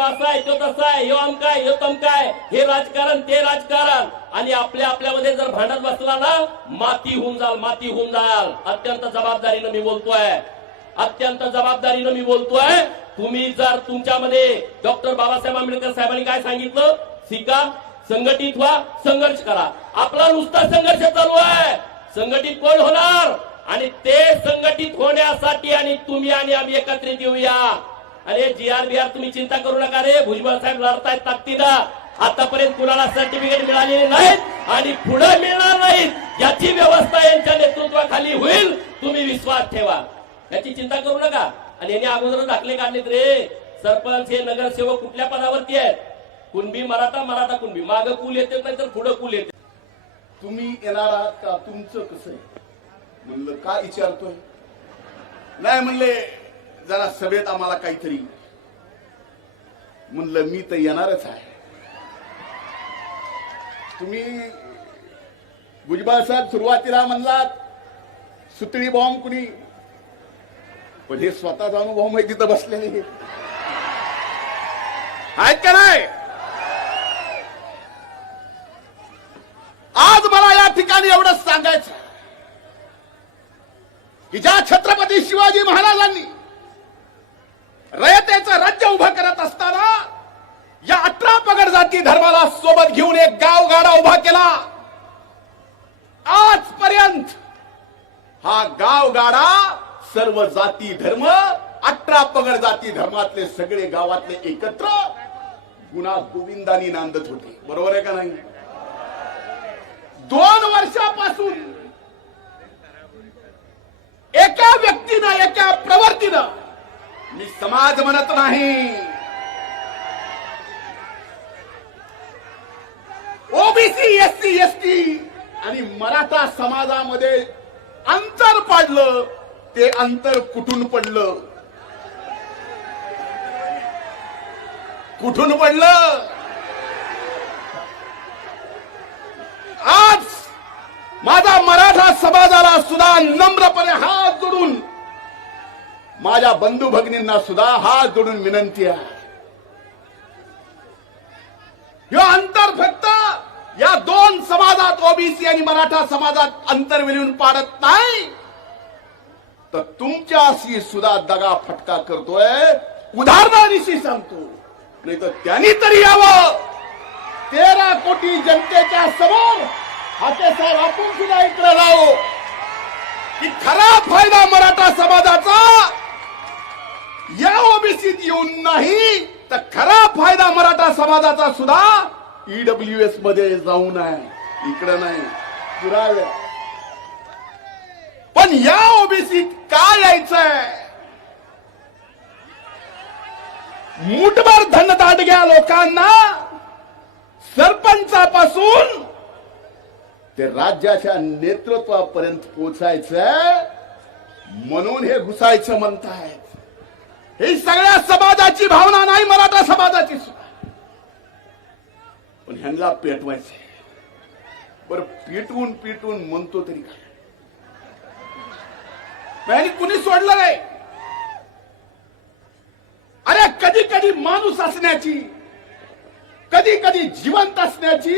सगळे तो असा आहे तो तसा आहे ह्यो ह्यो हे राजकारण ते राजकारण. आणि आपल्या आपल्यामध्ये जर भांडत बसला ना माती होऊन जाल माती होऊन जाल. अत्यंत जबाबदारीनं मी बोलतोय. अत्यंत जबाबदारीनं मी बोलतोय. तुम्ही जर तुमच्यामध्ये डॉक्टर बाबासाहेब आंबेडकर साहेबांनी काय सांगितलं? शिका संघटित व्हा संघर्ष करा. आपला नुसता संघर्ष चालू आहे. संघटित कोण होणार? आणि ते संघटित होण्यासाठी आणि तुम्ही आणि आम्ही एकत्रित येऊया. अरे जी आर बी आर तुम्ही चिंता करू नका रे. भुजबळ साहेब लढतायत ताकदीनं. आतापर्यंत कुणाला सर्टिफिकेट मिळालेले नाहीत आणि पुढे मिळणार नाहीत. याची व्यवस्था यांच्या नेतृत्वाखाली होईल. तुम्ही विश्वास ठेवा. याची चिंता करू नका. आणि यांनी अगोदर दाखले काढलेत रे. सरपंच हे नगरसेवक कुठल्या पदावरती आहेत? कुणबी मराठा मराठा कुणबी. माग कुल येते नाही तर पुढे कुल येते तुम्ही येणार आहात का? तुमचं कसं आहे? म्हणलं का विचारतोय? नाही म्हणले जरा सभेत आम्हाला काहीतरी म्हणलं मी तर येणारच आहे. तुम्ही भुजबळ साहेब सुरुवातीला म्हणलात सुतळी बॉम्ब कुणी? पण हे स्वतःचा अनुभव माहिती तर बसलेले आहेत का नाही? आज मला या ठिकाणी एवढंच सांगायचं की ज्या छत्रपती शिवाजी महाराजांनी रयतेचं राज्य उभं करत असताना या अठरा पगड जाती धर्माला सोबत घेऊन एक गाव गाडा उभा केला. आजपर्यंत हा गाव गाडा सर्व जाती धर्म अठरा पगड जाती धर्मातले सगळे गावातले एकत्र गुन्हा गोविंदानी नांदत होते. बरोबर आहे का नाही? दोन वर्षापासून एका व्यक्तीनं एका प्रवर्तीनं मी समाज म्हणत नाही. ओबीसी एससी एसटी आणि मराठा समाजामध्ये अंतर पाडलं ते अंतर कुठून पडलं? कुठून पडलं? आज माझा मराठा समाजाला सुद्धा नम्रपणे हात जोडून माझ्या बंधू भगिनींना सुद्धा हात जोडून विनंती आहे. ह्यो अंतर फक्त या दोन समाजात ओबीसी आणि मराठा समाजात अंतर विलीन पाडत नाही. तर तुमच्याशी सुद्धा दगा फटका करतोय. उदाहरणानिशी सांगतो. नाही तर त्यांनी तरी यावं. तेरा कोटी जनतेच्या समोर हाते साहेब आपण सुद्धा इकडे राहू. की खरा फायदा मराठा समाजाचा या ओबीसीत येऊन नाही तर खरा फायदा मराठा समाजाचा सुद्धा ईडब्ल्यू एसमध्ये जाऊ नये इकडे नाही पण या ओबीसीत का यायचंय? मुठभर धनदाटग्या लोकांना सरपंचापासून ते राज्याच्या नेतृत्वापर्यंत पोचायचं म्हणून हे घुसायचं म्हणतायत. ही सगळ्या समाजाची भावना नाही मराठा समाजाची. सुद्धा पण ह्यांना पेटवायचं बरं पिटवून पिटवून म्हणतो तरी काय? त्यांनी कुणी सोडलं नाही? अरे कधी कधी माणूस असण्याची कधी कधी जिवंत असण्याची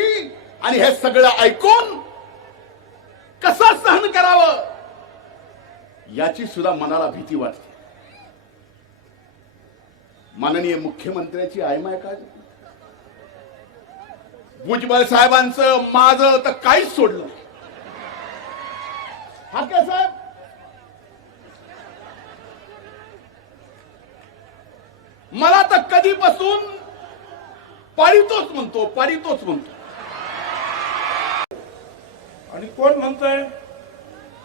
आणि हे सगळं ऐकून कसं सहन करावं? याची सुद्धा मनाला भीती वाटते. माननीय मुख्यमंत्र्याची आयमाय काय? भुजबळ साहेबांचं माझं तर काहीच सोडलं हा काय साहेब. मला तर कधीपासून पाळीतोच म्हणतो पाळीतोच म्हणतो. आणि कोण म्हणतोय?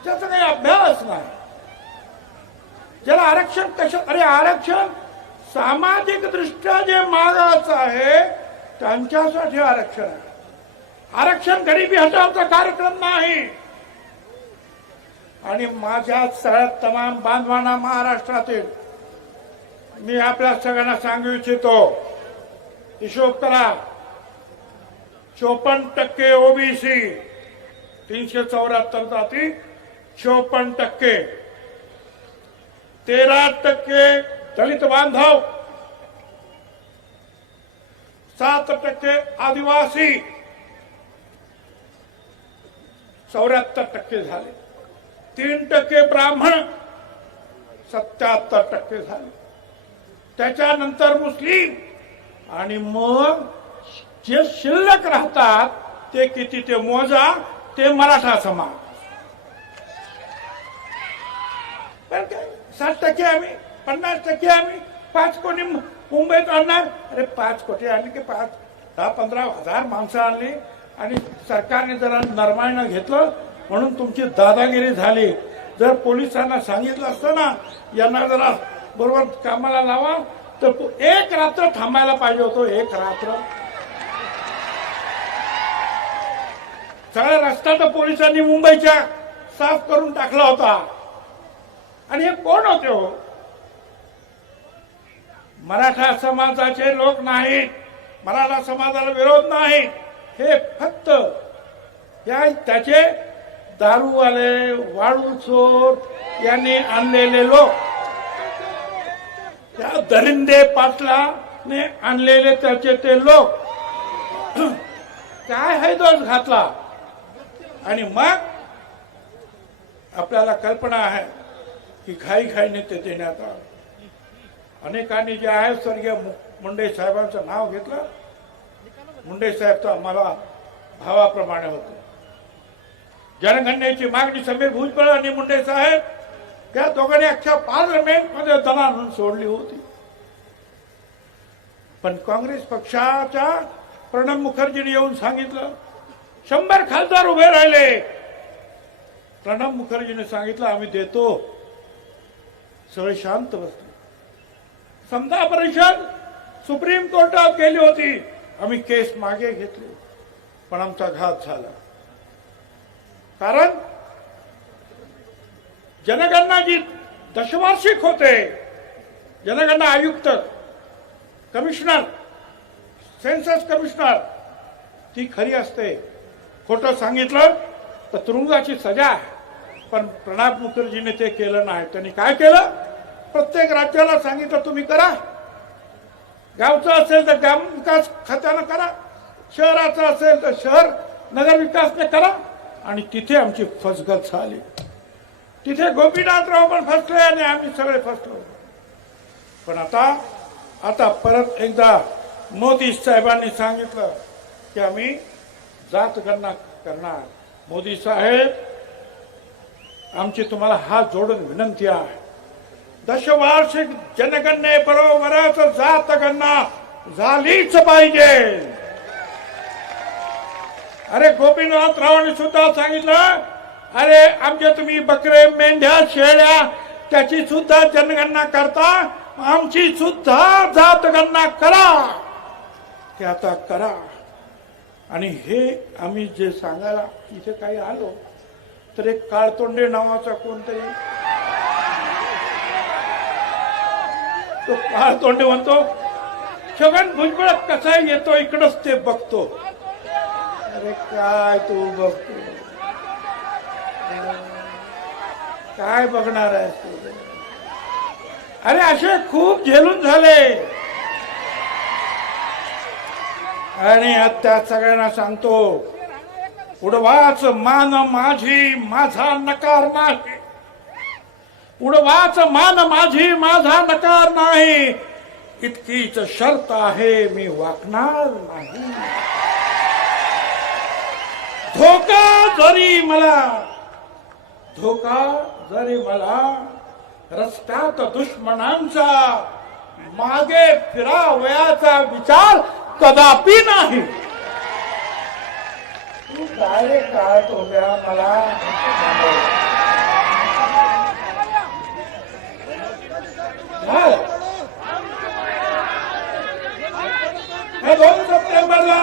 त्याचा काही अभ्यास नाही. ज्याला आरक्षण कशा अरे आरक्षण सामाजिक दृष्ट्या जे मागास आहे त्यांच्यासाठी आरक्षण आहे. आरक्षण गरिबी हटावचा कार्यक्रम नाही. आणि माझ्या सगळ्यात तमाम बांधवांना महाराष्ट्रातील मी आपल्या सगळ्यांना सांगू इच्छितो हिशोब करा. चोपन्न टक्के ओबीसी तीनशे चौऱ्याहत्तर जाती चोपन्न टक्के. तेरा टक्के दलित बांधव सात टक्के आदिवासी चौऱ्याहत्तर टक्के झाले. तीन टक्के ब्राह्मण सत्याहत्तर टक्के झाले. त्याच्यानंतर मुस्लिम आणि मग जे शिल्लक राहतात ते किती ते मोजा ते मराठा समाज. सात टक्के आम्ही. पन्नास टक्के आम्ही पाच कोटी मुंबईत आणणार. अरे पाच कोटी आणली की पाच दहा पंधरा हजार माणसं आणली. आणि सरकारने जरा नरमाईनं घेतलं म्हणून तुमची दादागिरी झाली. जर पोलिसांना सांगितलं असतं ना यांना जरा बरोबर कामाला लावा तर एक रात्र थांबायला पाहिजे होतो एक रात्र. सगळा रस्ता तर पोलिसांनी मुंबईच्या साफ करून टाकला होता. आणि हे कोण होते हो? मराठा समाजाचे लोक नाहीत. मराठा समाजाला विरोध नाही हे फक्त या त्याचे दारूवाले वाळू चोर यांनी आणलेले लोक. त्या दरिंदे पाटलाने आणलेले त्याचे ते लोक. काय है दोष घातला? आणि मग आपल्याला कल्पना आहे की घाई घाईने ते देण्यात आलं. अनेकांनी जे आहे स्वर्गीय मुंडे साहेबांचं नाव घेतलं. मुंडे साहेब तर आम्हाला भावाप्रमाणे होते. जनगणनेची मागणी समीर भुजबळ आणि मुंडे साहेब त्या दोघांनी अख्ख्या पार्लमेंटमध्ये दणानून सोडली होती. पण काँग्रेस पक्षाच्या प्रणब मुखर्जीने येऊन सांगितलं शंभर खासदार उभे राहिले. प्रणब मुखर्जीने सांगितलं आम्ही देतो. सगळे शांत बसले. समता परिषद सुप्रीम कोर्टात गेली होती. आम्ही केस मागे घेतली. पण आमचा घात झाला. कारण जनगणना जी दशवार्षिक होते जनगणना आयुक्त कमिशनर सेन्सस कमिशनर ती खरी असते. खोटं सांगितलं तर तुरुंगाची सजा आहे. पण प्रणब मुखर्जीने ते केलं नाही. त्यांनी काय केलं? प्रत्येक राज्याला सांगितलं तुम्ही करा. गावचं असेल तर ग्राम विकास खात्यानं करा शहराचं असेल तर शहर नगर विकासने करा आणि तिथे आमची फसगत झाली. तिथे गोपीनाथराव पण फसले आणि आम्ही सगळे फसलो. पण आता आता परत एकदा मोदी साहेबांनी सांगितलं की आम्ही जात गणना करणार. मोदी साहेब आमची तुम्हाला हात जोडून विनंती आहे. दशवार्षिक जनगणने बरोबरच जात गणना झालीच पाहिजे. अरे गोपीनाथ रावांनी सुद्धा सांगितलं अरे आमचे तुम्ही बकरे मेंढ्या शेळ्या त्याची सुद्धा जनगणना करता आमची सुद्धा जात गणना करा. ते आता करा. आणि हे आम्ही जे सांगायला इथे काही आलो तर एक काळतोंडे नावाचा कोणतरी तो काळतोंडे म्हणतो छगन भुजबळ कसा येतो इकडच ते बघतो. अरे काय तू बघतो? काय बघणार आहे तू? अरे असे खूप झेलून झाले. आणि आता सगळ्यांना सांगतो उडवाच मान माझी माझा नकार नाही. उडवाच मान माझी माझा नकार नाही. इतकीच शर्त आहे मी वाकणार नाही. धोका जरी मला धोका जरी मला रस्त्यात दुश्मनांचा मागे फिरावयाचा विचार कदापि नाही. तू डायरेक्ट काय तो मला झालं. हे दोन सप्टेंबरला